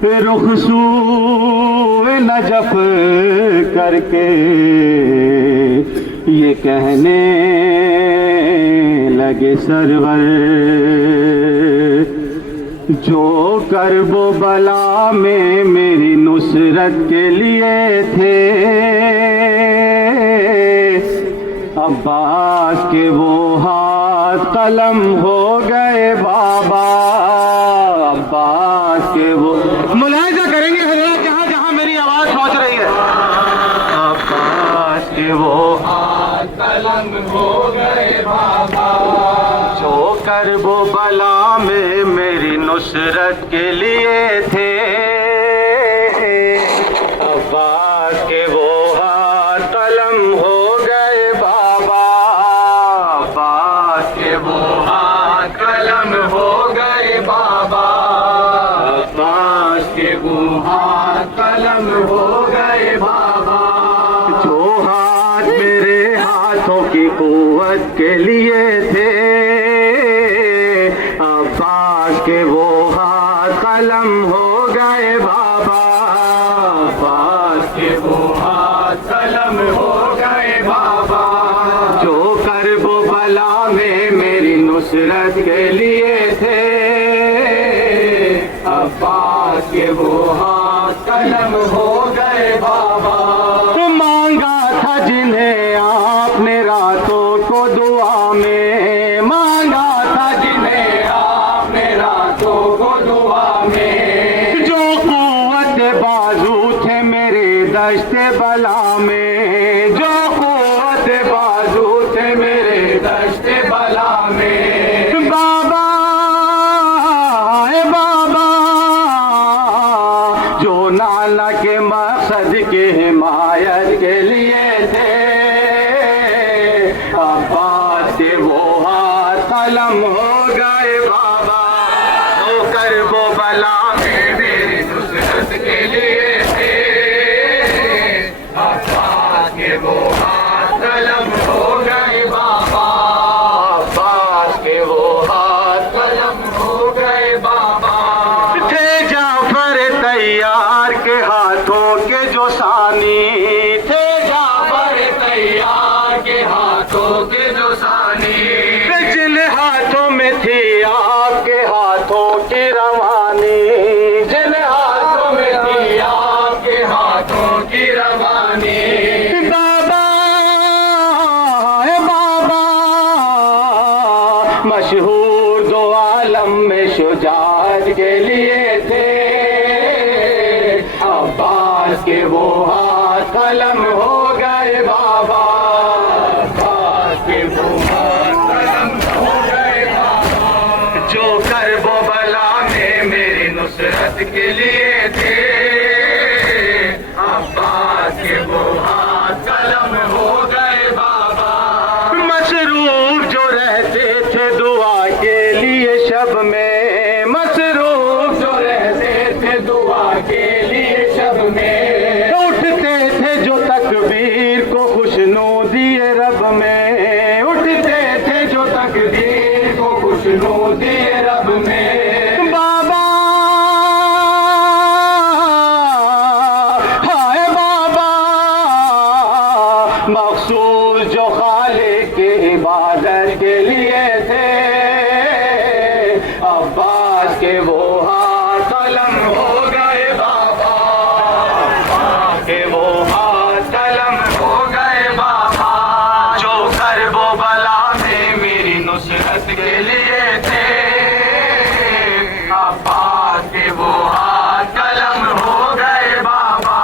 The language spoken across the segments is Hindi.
रुख सूए नजफ करके ये कहने लगे सरवर, जो करबो बला में मेरी नुसरत के लिए थे, अब्बास के वो हाथ कलम हो गए बाबा। अब्बास के वो मुलाहिजा करेंगे हजरत जहाँ जहाँ मेरी आवाज पहुँच रही है। अब्बास के वो हाथ कलम हो गए बाबा, जो करबो बला में मेरी नुसरत के लिए थे, अब्बास के वो हाथ कलम हो गए बाबा। अब्बास के वो हाथ कलम हो गए बाबा। अब्बास के वो हाथ कलम हो गए बाबा, जो हाथ मेरे हाथों की कुव्वत के लिए थे, अब्बास के वो हाथ कलम हो गए बाबा। अब्बास के वो हाथ कलम हो गए बाबा, जो करबो बला में मेरी नुसरत के लिए थे, अब्बास के वो हाथ कलम हो गए बाबा। मांगा था जिन्हें आपने रातों को दुआ में, मांगा था जिन्हें आपने रातों को दुआ में, जो कुव्वत बाजू थे मेरे दश्ते बला में, जो कुव्वत बाजू थे मेरे दश्ते बला में। बाबा बाबा, जो नाला के मकसद के हिमायत के लिए थे, अब्बास के वो हाथ कलम हो गए बाबा, जो करबो बला में मेरी नुसरत के लिए थे, अब्बास के वो हाथ कलम हो गए बाबा। अब्बास के वो हाथ कलम हो गए बाबा। थे जाफर तैयार के हाथों के जो सानी, थे जाफर तैयार के हाथों के जो सानी, जिन हाथों में थी आपके हाथों की रवानी, जिन हाथों में थी आपके हाथों की रवानी। बाबा बाबा, मशहूर दो आलम में शुजाअत के लिए थे, अब्बास के वो हाथ कलम हो गए बाबा। अब्बास के वो हाथ कलम हो गए बाबा, जो करबो बला में मेरी नुसरत के लिए थे, अब्बास के वो हाथ कलम हो गए बाबा। मसरूफ जो रहते थे दुआ के लिए शब में, मसरूफ जो रहते थे दुआ के लिए शब में, उठते थे जो तकबीर को खुशनुदिए रब में, उठते थे जो तकबीर को खुशनुदिए रब में। बाबा हाय बाबा, मखसूस जो खालिक की इबादत के लिए थे, अब्बास के वो हाथ कलम हो गए बाबा। अब्बास के वो हाथ कलम हो गए बाबा, जो करबो बला में मेरी नुसरत के लिए थे, अब्बास के वो हाथ कलम हो गए बाबा।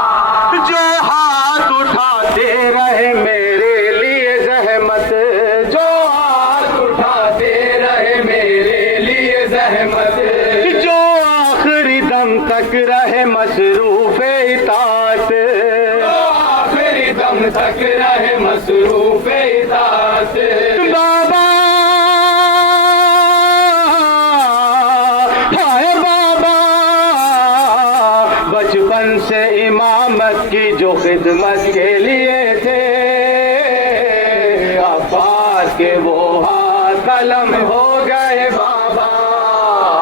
जो हाथ उठाते रहे मेरे लिए जहमत, जो हाथ उठाते रहे मेरे लिए जहमत, जो आखिरी दम तक रहे मसरूफ इताअत, जो आखिरी दम तक रहे मसरूफ इताअत। बाबा हाय बाबा, बचपन से इमामत की जो खिदमत के लिए थे, अब्बास के वो हाथ कलम हो गए बाबा।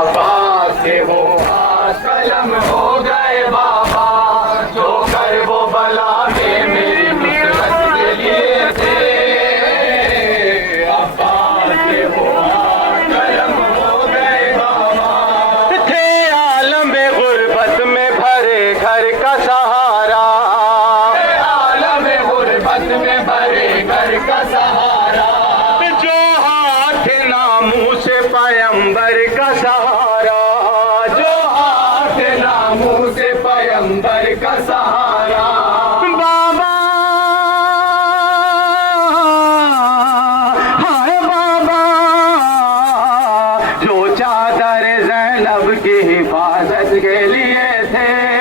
अब्बास के वो हाथ कलम हो गए का सहारा। बाबा हाय बाबा, जो चादर ज़ैनब की हिफाजत के लिए थे,